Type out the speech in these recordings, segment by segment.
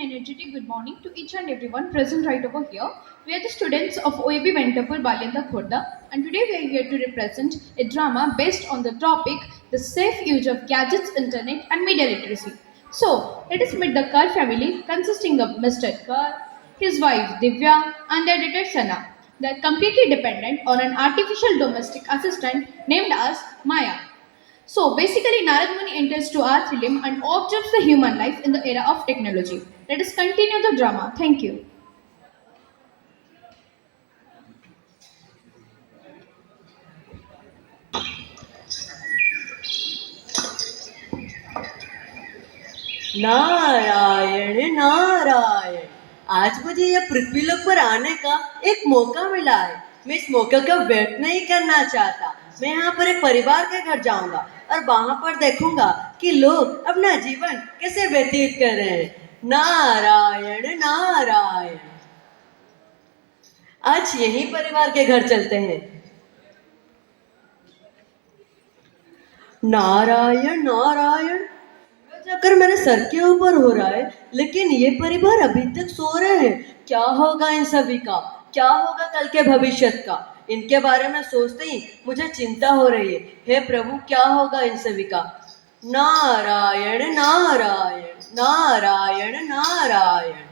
and energetic good morning to each and everyone present right over here. We are the students of OAB Ventapur Balyanda Khorda, and today we are here to represent a drama based on the topic the safe use of gadgets, internet, and media literacy. So, let us meet the Kar family consisting of Mr. Kar, his wife Divya, and their daughter Sana. They are completely dependent on an artificial domestic assistant named as Maya. So basically, Narad Muni enters to our film and observes the human life in the era of technology. Let us continue the drama. Thank you. Narayan Narayan. आज मुझे यह पृथ्वी लोक पर आने का एक मौका मिला है। मैं इस मौके का व्यर्थ नहीं करना चाहता। मैं यहाँ पर एक परिवार के घर जाऊंगा और वहां पर देखूंगा कि लोग अपना जीवन कैसे व्यतीत कर रहे हैं। नारायण नारायण। आज यही परिवार के घर चलते हैं। नारायण नारायण। जाकर मेरे सर के ऊपर हो रहा है, लेकिन ये परिवार अभी तक सो रहे हैं। क्या होगा इन सभी का? क्या होगा कल के भविष्य का? इनके बारे में सोचते ही मुझे चिंता हो रही है। हे प्रभु, क्या होगा इन सभी का? Narayan Narayan Narayan Narayan.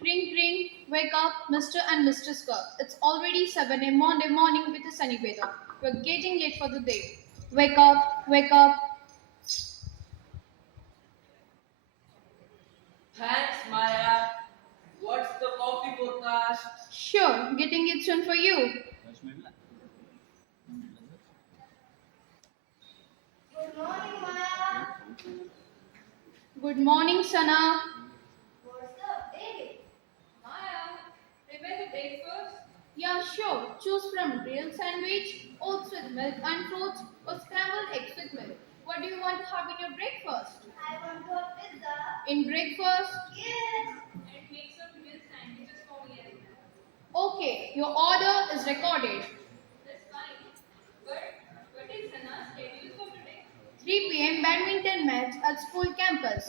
Kring kring, wake up, Mr. and Mrs. Kerr. It's already 7 a Monday morning with a sunny weather. We're getting late for the day. Wake up, wake up. Thanks, Maya. What's the coffee forecast? Sure, getting it soon for you. Good morning, Maya. Good morning, Sana. What's up, baby? Maya, prepare the breakfast? Yeah, sure. Choose from grilled sandwich, oats with milk and fruits, or scrambled eggs with milk. What do you want to have in your breakfast? I want to have pizza. In breakfast? Yes. And make some grilled sandwiches for me as well. Okay, your order is recorded. That's fine. But what is Sana's schedule for today? 3 p.m. badminton match at school campus.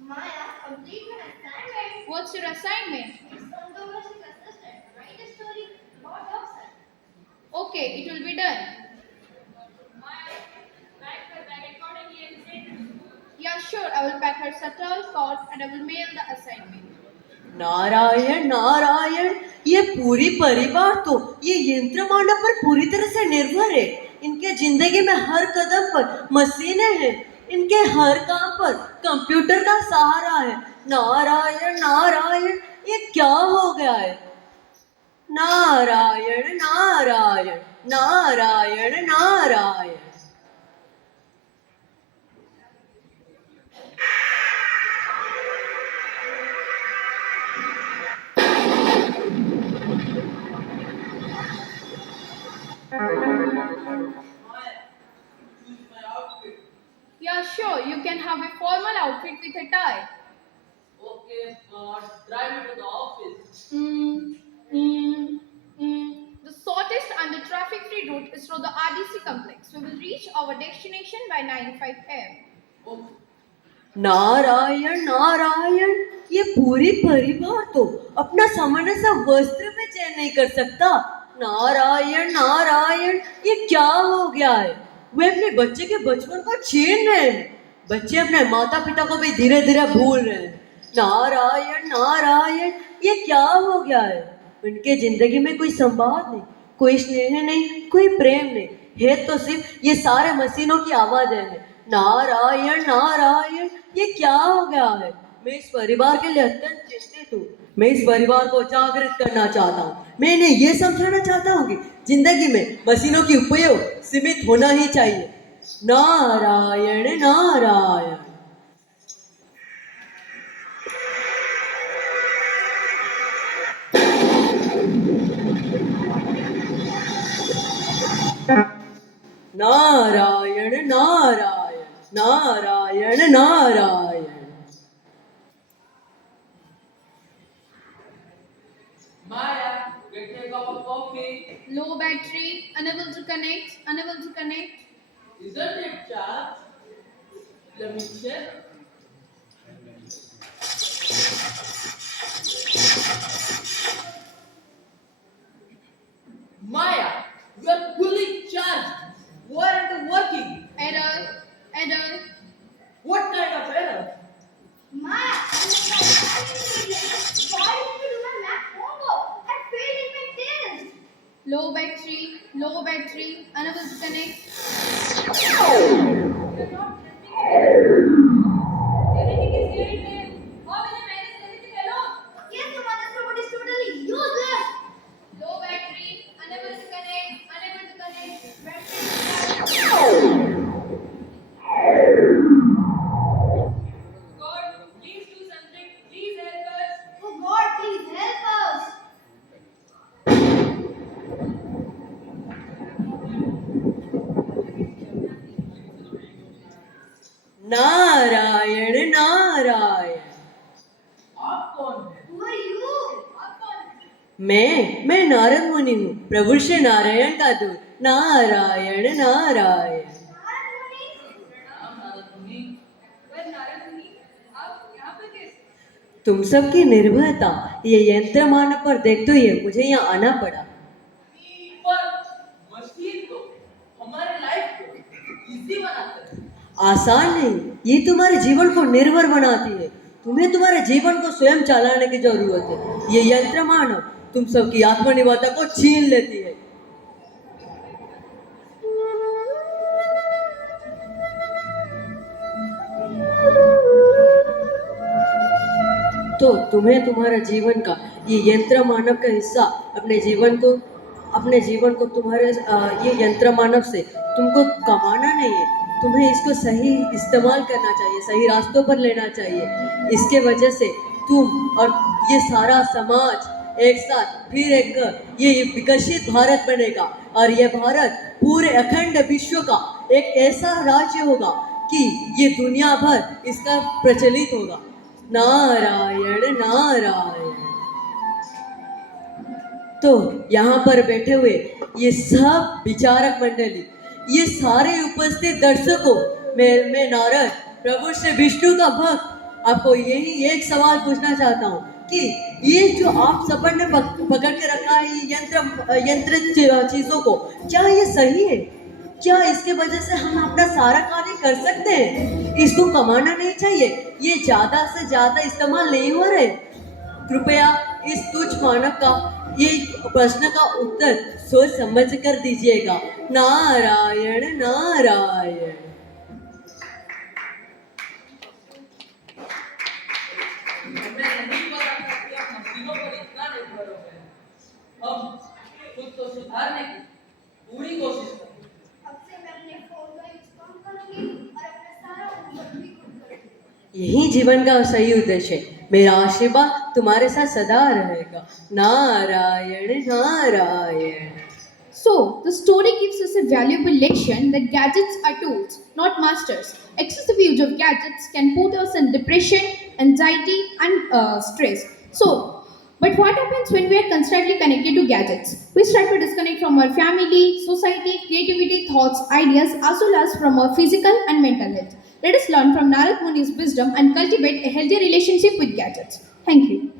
Maya, complete my assignment. What's your assignment? It's from domestic assistant. Write a story about Dawson. Okay, it will be done. Yeah, sure. I will pack her subtle card and I will mail the assignment. Narayan Narayan. ये पूरी परिवार तो ये यंत्र मानव पर पूरी तरह से निर्भर है। इनके जिंदगी में हर कदम पर मशीनें हैं। इनके हर काम पर कंप्यूटर का सहारा है। नारायण नारायण, ये क्या हो गया है? Narayan Narayan Narayan Narayan. Maya, choose my outfit. Yeah, sure. You can have a formal outfit with a tie. Okay, drive me to the office. The shortest and the traffic-free route is through the RDC complex. We will reach our destination by 9:05 a.m. Okay. Narayan Narayan, ये पूरी परिवार तो अपना सामान्य सा वस्त्र पे चैन नहीं कर सकता। नारायण नारायण, ये क्या हो गया है? वे अपने बच्चे के बचपन को छीन रहे हैं। बच्चे अपने माता पिता को भी धीरे धीरे भूल रहे हैं। नारायण नारायण, ये क्या हो गया है? उनके जिंदगी में कोई संवाद नहीं, कोई स्नेह नहीं, कोई प्रेम नहीं है, तो सिर्फ ये सारे मशीनों की आवाजें हैं। नारायण नारायण, ये क्या हो गया है? मैं इस परिवार के लिए अत्यंत चिंतित हूँ। मैं इस परिवार को जागृत करना चाहता हूँ। मैं इन्हें ये समझाना चाहता हूँ कि जिंदगी में मशीनों की उपयोग सीमित होना ही चाहिए। Narayan Narayan. Narayan Narayan Narayan Narayan. coffee. Low battery, unable to connect, unable to connect. Isn't it charged? Let me check. Maya, you are fully charged. Why aren't you working? Error, error. What kind of error? Ma, I'm Why did you do my math homework? I failed in my test. Low battery, unable to connect. Everything is here in there. How will I manage everything alone? Yes, the mother's robot is totally useless. Low battery, unable to connect, unable to connect. Battery. God, please do something. Please help us. Oh God, please help us. Narayan Narayan. आप कौन है? Who are you? आप कौन? मैं नारद मुनि हूँ, प्रभु श्री नारायण का दूत। नारायण नारायण। Narad Muni? प्रणाम नारद मुनि। वह नारद मुनि, आप यहाँ पर कैसे? तुम सबकी निर्भरता ये यंत्र मानव पर देखते हुए मुझे यहाँ आना पड़ा। पर मशीन तो हमारे लाइफ को इजी बनाते हैं। आसान नहीं, ये तुम्हारे जीवन को निर्भर बनाती है। तुम्हें तुम्हारे जीवन को स्वयं चलाने की जरूरत है। ये यंत्र मानव तुम सबकी आत्मनिर्भरता को छीन लेती है। तो तुम्हें तुम्हारा जीवन का ये यंत्र मानव का हिस्सा अपने जीवन को तुम्हारे ये यंत्र मानव से तुमको कमाना नहीं है। तुम्हें इसको सही इस्तेमाल करना चाहिए, सही रास्तों पर लेना चाहिए। इसके वजह से तुम और ये सारा समाज एक साथ फिर एक ये विकसित भारत बनेगा और ये भारत पूरे अखंड विश्व का एक ऐसा राज्य होगा कि ये दुनिया भर इसका प्रचलित होगा। नारायण नारायण। तो यहाँ पर बैठे हुए ये सब विचारक मंडली, ये सारे उपस्थित दर्शकों, मैं नारद प्रभु श्री विष्णु का भक्त आपको यही एक सवाल पूछना चाहता हूँ कि ये जो आप सबन ने पकड़ के रखा है ये यंत्र चीजों को, क्या ये सही है? क्या इसके वजह से हम अपना सारा कार्य कर सकते हैं? इसको कमाना नहीं चाहिए, ये ज्यादा से ज्यादा इस्तेमाल नहीं हो रहे। कृपया इस तुच्छ मानव का ये प्रश्न का उत्तर सोच समझ कर दीजिएगा। नारायण नारायण। हमें नहीं पता था कि आप मशीनों पर इतना निर्भर हो गए। हम खुद को सुधारने की पूरी कोशिश करेंगे। अब से मैं अपने फोन का यूज कम करूंगी और अपना सारा होमवर्क भी खुद करूंगी। यही जीवन का सही उद्देश्य है। मेरा आशीर्वाद तुम्हारे साथ सदा रहेगा। Narayan Narayan. So, the story gives us a valuable lesson that gadgets are tools, not masters. Excessive use of gadgets can put us in depression, anxiety, and stress. So, but what happens when we are constantly connected to gadgets? We start to disconnect from our family, society, creativity, thoughts, ideas, as well as from our physical and mental health. Let us learn from Narad Muni's wisdom and cultivate a healthy relationship with gadgets. Thank you.